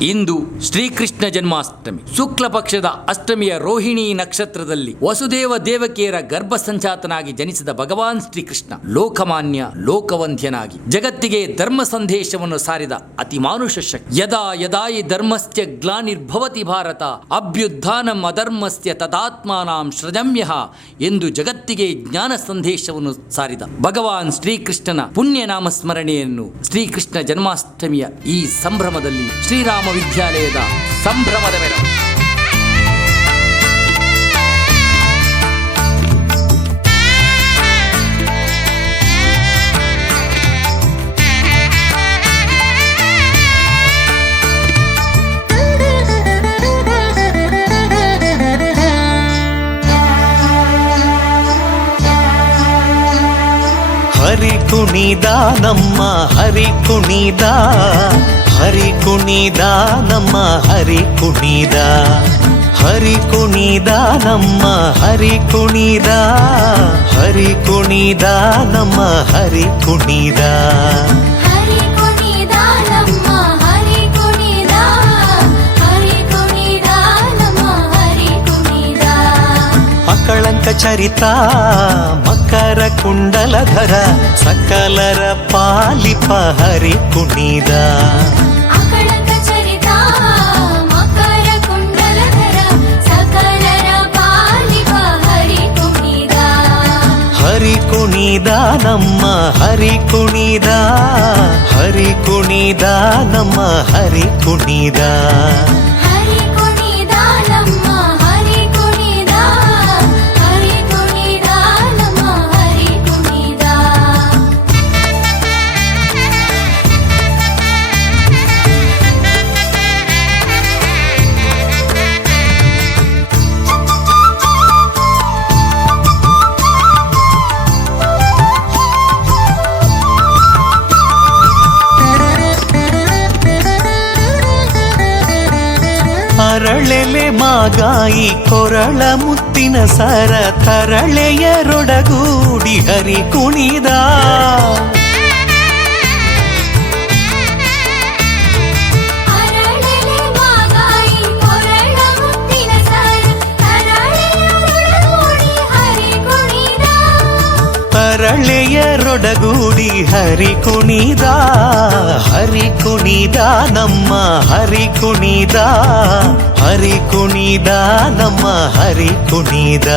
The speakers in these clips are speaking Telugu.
ಇಂದು ಶ್ರೀಕೃಷ್ಣ ಜನ್ಮಾಷ್ಟಮಿ. ಶುಕ್ಲ ಪಕ್ಷದ ಅಷ್ಟಮಿಯ ರೋಹಿಣಿ ನಕ್ಷತ್ರದಲ್ಲಿ ವಸುದೇವ ದೇವಕಿಯರ ಗರ್ಭ ಸಂಜಾತನಾಗಿ ಜನಿಸಿದ ಭಗವಾನ್ ಶ್ರೀಕೃಷ್ಣ ಲೋಕಮಾನ್ಯ ಲೋಕವಂಧ್ಯನಾಗಿ ಜಗತ್ತಿಗೆ ಧರ್ಮ ಸಂದೇಶವನ್ನು ಸಾರಿದ ಅತಿ ಮಾನುಷ ಶಕ್ತಿ. ಯದಾ ಯದಾಯಿ ಧರ್ಮಸ್ಯ ಗ್ಲಾನಿರ್ಭವತಿ ಭಾರತ, ಅಭ್ಯುತ್ಥಾನಂ ಅಧರ್ಮಸ್ಯ ತದಾತ್ಮಾನಾಂ ಸೃಜಮ್ಯ ಎಂದು ಜಗತ್ತಿಗೆ ಜ್ಞಾನ ಸಂದೇಶವನ್ನು ಸಾರಿದ ಭಗವಾನ್ ಶ್ರೀಕೃಷ್ಣನ ಪುಣ್ಯ ನಾಮ ಸ್ಮರಣೆಯನ್ನು ಶ್ರೀಕೃಷ್ಣ ಜನ್ಮಾಷ್ಟಮಿಯ ಈ ಸಂಭ್ರಮದಲ್ಲಿ ಶ್ರೀರಾಮ ವಿದ್ಯಾಲಯದ ಸಂಭ್ರಮದ ಮೆರವಣಿಗೆ హరి కునిదానమ్మ హరి కుణిదా హరి కునిదానమ్మ హరి కుణిదా హరి కునిదానమ్మ హరి కుణిదా హరి కునిదానమ్మ హరి కుణిదా చరిత మకర కుండలధర సకలర పాలిప హరి పునీద. హరి నమ్మ హరి కుణీదా హరి కుణీదా నమ్మ హరి కుణీదా ಅರಳೆಲೆ ಮಾಗಾಯಿ ಕೊರಳ ಮುತ್ತಿನ ಸರ ತರಳೆಯರೊಡಗೂಡಿ ಹರಿ ಕುಣಿದ ಅರಳೆಲೆ ಮಾಗಾಯಿ ಕೊರಳ ಮುತ್ತಿನ ಸರ ಅರಳೆಯರೊಡಗೂಡಿ ಹರಿ ಕುಣಿದ ತರಳೆಯರೊಡಗೂಡಿ ಹರಿ ಕುಣಿದ ಹರಿ ಕುಣಿದ ನಮ್ಮ ಹರಿ ಕುಣಿದ హరి కునీదా నమ్మ హరి కునీదా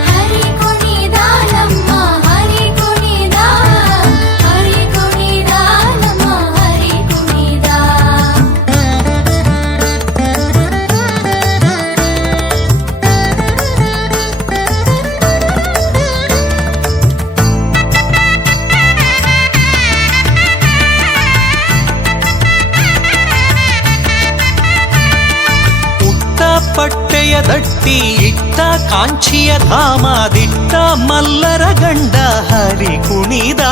ಪಟ್ಟೆಯ ದಟ್ಟಿ ಇಟ್ಟ ಕಾಂಚಿಯ ಧಾಮ ದಿಟ್ಟ ಮಲ್ಲರ ಗಂಡ ಹರಿ ಕುಣಿದ